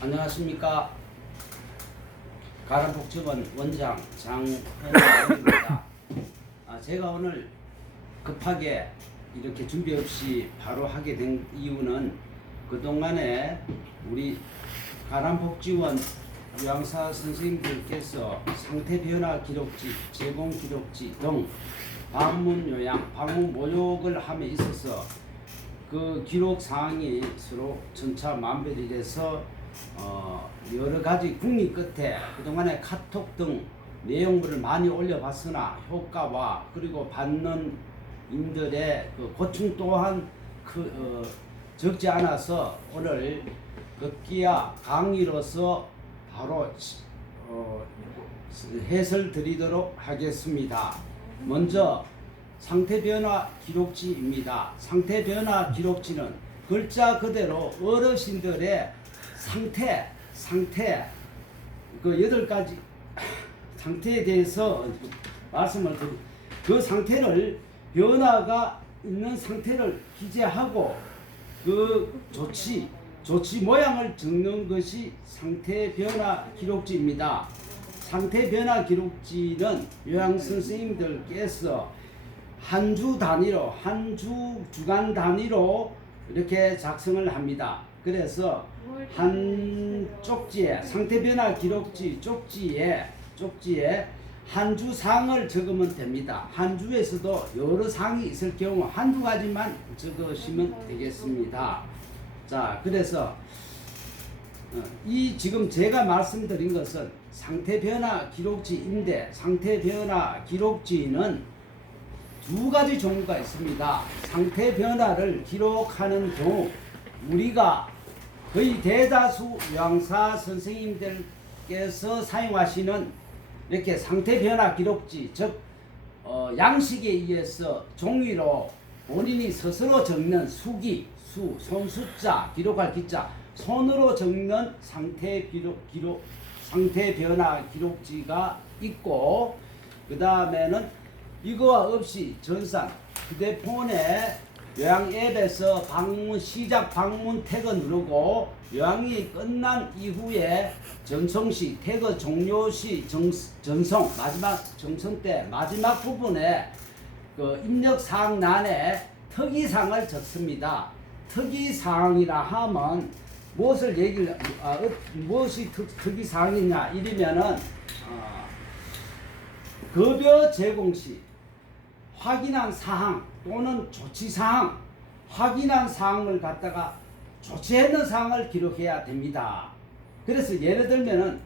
안녕하십니까. 가람복지원 원장 장현입니다. 제가 오늘 급하게 이렇게 준비 없이 바로 하게 된 이유는 그동안에 우리 가람복지원 요양사 선생님들께서 상태 변화 기록지, 제공 기록지 등 방문 요양, 방문 모욕을 함에 있어서 그 기록 사항이 서로 천차만별이 돼서 여러 가지 궁리 끝에 그동안에 카톡 등 내용물을 많이 올려봤으나 효과와 그리고 받는 인들의 그 고충 또한 적지 않아서 오늘 급기야 강의로서 바로 해설 드리도록 하겠습니다. 먼저 상태 변화 기록지입니다. 상태 변화 기록지는 글자 그대로 어르신들의 상태 그 8가지 상태에 대해서 말씀을 드리 그 상태를 변화가 있는 상태를 기재하고 그 조치 모양을 적는 것이 상태 변화 기록지입니다. 상태 변화 기록지는 요양 선생님들께서 한 주 단위로 주간 단위로 이렇게 작성을 합니다. 그래서 한 쪽지에 상태 변화 기록지 쪽지에 한 주 사항을 적으면 됩니다. 한 주에서도 여러 사항이 있을 경우 한두 가지만 적으시면 되겠습니다. 자, 그래서 이 지금 제가 말씀드린 것은 상태 변화 기록지인데 상태 변화 기록지는 두 가지 종류가 있습니다. 상태 변화를 기록하는 경우 우리가 거의 대다수 요양사 선생님들께서 사용하시는 이렇게 상태 변화 기록지, 즉 양식에 의해서 종이로 본인이 스스로 적는 손숫자, 기록할 기자, 손으로 적는 상태 변화 기록지가 있고, 그 다음에는 이거와 없이 전산 휴대폰에 요양 앱에서 시작 방문 태그 누르고 요양이 끝난 이후에 전송시 태그 종료시 전송 때 마지막 부분에 그 입력사항란에 특이사항을 적습니다. 특이사항이라 하면 무엇이 특이사항이냐 이러면은 급여 제공시 확인한 사항 또는 조치사항, 확인한 사항을 갖다가 조치했는 사항을 기록해야 됩니다. 그래서 예를 들면은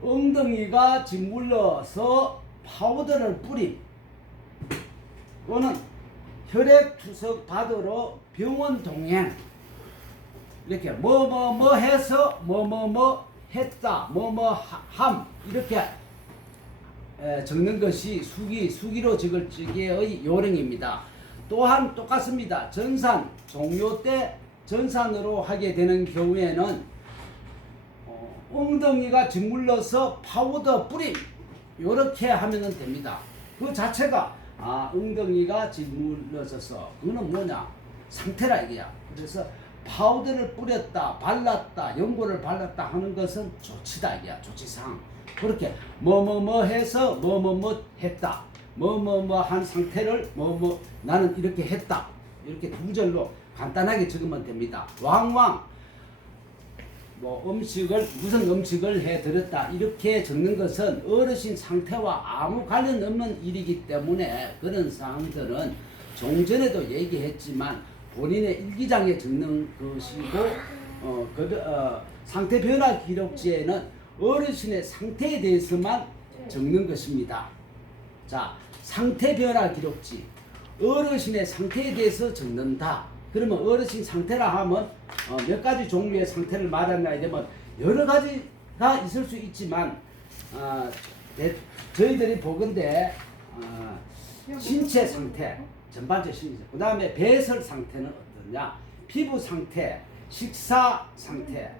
엉덩이가 짓물러서 파우더를 뿌림, 또는 혈액 투석 받으러 병원 동행, 이렇게 뭐뭐 해서 뭐뭐 했다, 함 이렇게 적는 것이 수기로 적을 적의 요령입니다. 또한 똑같습니다. 전산 종료 때 전산으로 하게 되는 경우에는 엉덩이가 짓물러서 파우더 뿌림 이렇게 하면 됩니다. 그 자체가 엉덩이가 짓물러져서 그거는 뭐냐 상태라 이게야. 그래서 파우더를 뿌렸다, 발랐다, 연고를 발랐다 하는 것은 조치다 이게야. 조치사항. 그렇게 해서 했다, 한 상태를 나는 이렇게 했다, 이렇게 두 절로 간단하게 적으면 됩니다. 왕왕 무슨 음식을 해드렸다 이렇게 적는 것은 어르신 상태와 아무 관련 없는 일이기 때문에 그런 사항들은 종전에도 얘기했지만 본인의 일기장에 적는 것이고 상태 변화 기록지에는 어르신의 상태에 대해서만 적는 것입니다. 자, 상태 변화 기록지, 어르신의 상태에 대해서 적는다. 그러면 어르신 상태라 하면 몇 가지 종류의 상태를 말하냐 이러면 여러 가지가 있을 수 있지만 저희들이 보건대 신체 상태, 전반적 신체, 그 다음에 배설 상태는 어떠냐, 피부 상태, 식사 상태,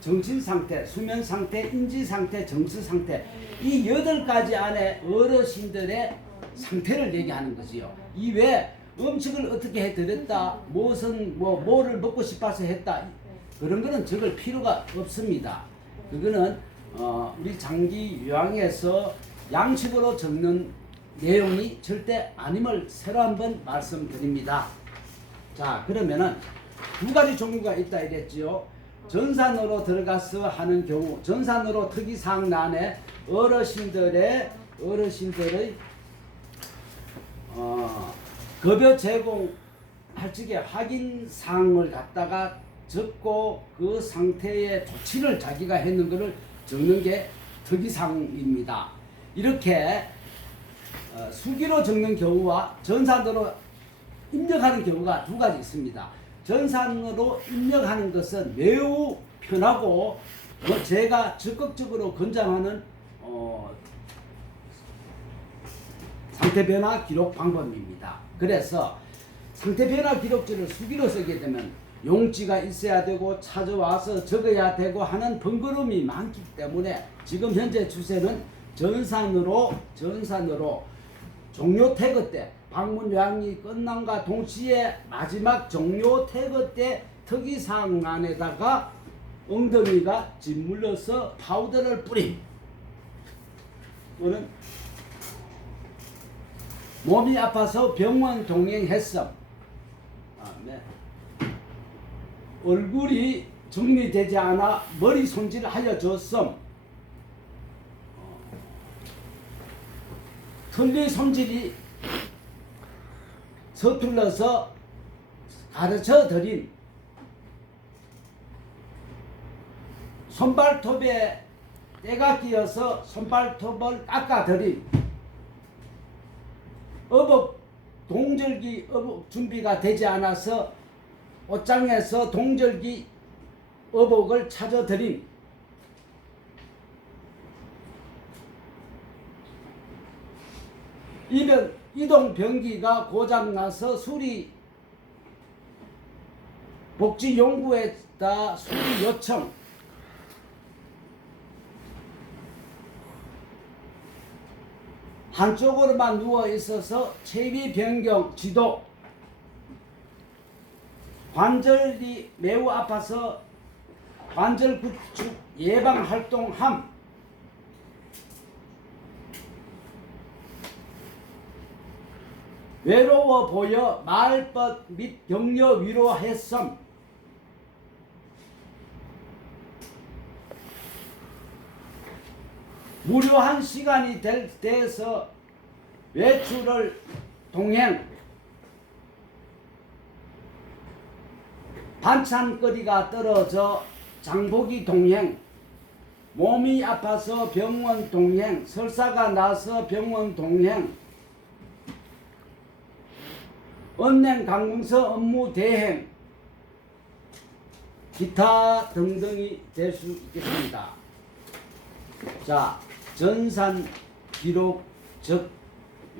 정신 상태, 수면 상태, 인지 상태, 정서 상태, 이 8가지 안에 어르신들의 상태를 얘기하는 거지요. 이외에 음식을 어떻게 해드렸다, 뭐를 먹고 싶어서 했다, 그런 거는 적을 필요가 없습니다. 그거는 우리 장기 요양에서 양식으로 적는 내용이 절대 아님을 새로 한번 말씀드립니다. 자, 그러면은 두 가지 종류가 있다 이랬지요. 전산으로 들어가서 하는 경우, 전산으로 특이사항 난에 어르신들의 급여 제공할 적에 확인 사항을 갖다가 적고 그 상태의 조치를 자기가 했는 것을 적는 게 특이사항입니다. 이렇게 수기로 적는 경우와 전산으로 입력하는 경우가 두 가지 있습니다. 전산으로 입력하는 것은 매우 편하고 제가 적극적으로 권장하는 상태 변화 기록 방법입니다. 그래서 상태 변화 기록지를 수기로 쓰게 되면 용지가 있어야 되고 찾아와서 적어야 되고 하는 번거로움이 많기 때문에 지금 현재 추세는 전산으로 종료 태그 때 방문 요양이 끝남과 동시에 마지막 종료 태그 때 특이사항 안에다가 엉덩이가 짓물러서 파우더를 뿌림. 또는 몸이 아파서 병원 동행했음. 네. 얼굴이 정리되지 않아 머리 손질하여 줬음. 틀니 손질이 서툴러서 가르쳐 드린. 손발톱에 때가 끼어서 손발톱을 깎아 드린. 동절기 어복 준비가 되지 않아서 옷장에서 동절기 어복을 찾아 드린. 이동 변기가 고장나서 수리 복지연구에다 수리 요청. 한쪽으로만 누워 있어서 체위 변경 지도. 관절이 매우 아파서 관절 구축 예방 활동함. 외로워 보여 말벗 및 격려 위로했음. 무료한 시간이 돼서 외출을 동행. 반찬거리가 떨어져 장보기 동행. 몸이 아파서 병원 동행. 설사가 나서 병원 동행. 은행 관공서 업무 대행. 기타 등등이 될 수 있겠습니다. 자, 전산 기록 즉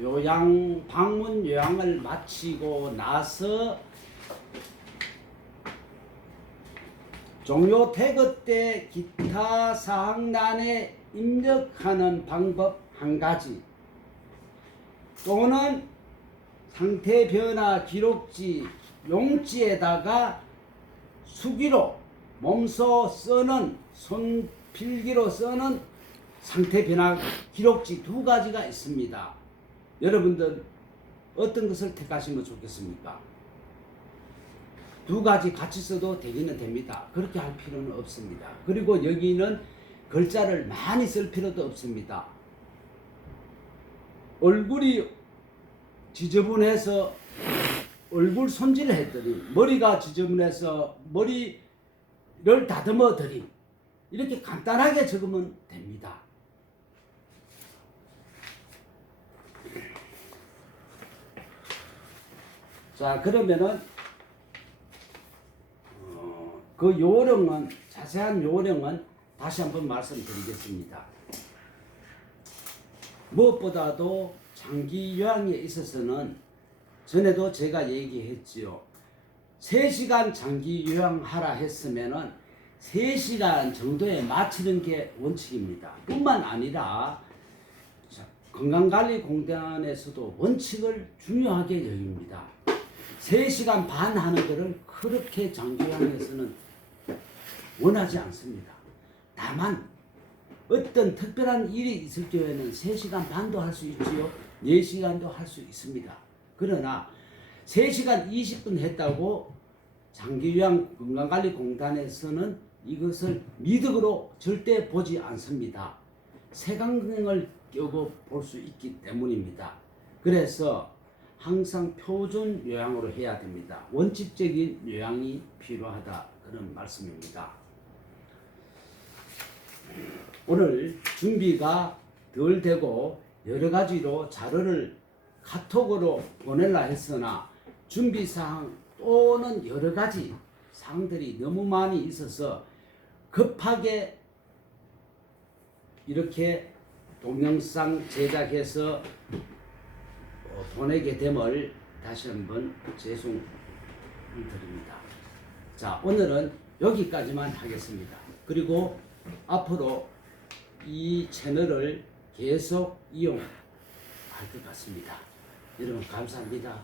요양 방문 요양을 마치고 나서 종료 태그 때 기타 사항란에 입력하는 방법 한 가지, 또는 상태 변화 기록지 용지에다가 수기로 몸소 쓰는 손필기로 쓰는 상태 변화 기록지 두 가지가 있습니다. 여러분들 어떤 것을 택하시면 좋겠습니까? 두 가지 같이 써도 되기는 됩니다. 그렇게 할 필요는 없습니다. 그리고 여기는 글자를 많이 쓸 필요도 없습니다. 얼굴이 지저분해서 얼굴 손질을 했더니, 머리가 지저분해서 머리를 다듬어 드린, 이렇게 간단하게 적으면 됩니다. 자, 그러면은 그 요령은, 자세한 요령은 다시 한번 말씀드리겠습니다. 무엇보다도 장기 요양에 있어서는 전에도 제가 얘기했지요. 3시간 장기 요양하라 했으면은 3시간 정도에 마치는 게 원칙입니다. 뿐만 아니라 건강관리공단에서도 원칙을 중요하게 여깁니다. 3시간 반 하는 것을 그렇게 장기 요양에서는 원하지 않습니다. 다만 어떤 특별한 일이 있을 경우에는 3시간 반도 할 수 있지요. 4시간도 할 수 있습니다. 그러나 3시간 20분 했다고 장기요양 건강관리공단에서는 이것을 미덕으로 절대 보지 않습니다. 세강경을 껴고 볼 수 있기 때문입니다. 그래서 항상 표준 요양으로 해야 됩니다. 원칙적인 요양이 필요하다, 그런 말씀입니다. 오늘 준비가 덜 되고 여러 가지로 자료를 카톡으로 보내려 했으나 준비사항 또는 여러 가지 사항들이 너무 많이 있어서 급하게 이렇게 동영상 제작해서 보내게 됨을 다시 한번 죄송드립니다. 자, 오늘은 여기까지만 하겠습니다. 그리고 앞으로 이 채널을 계속 이용할 것 같습니다. 여러분 감사합니다.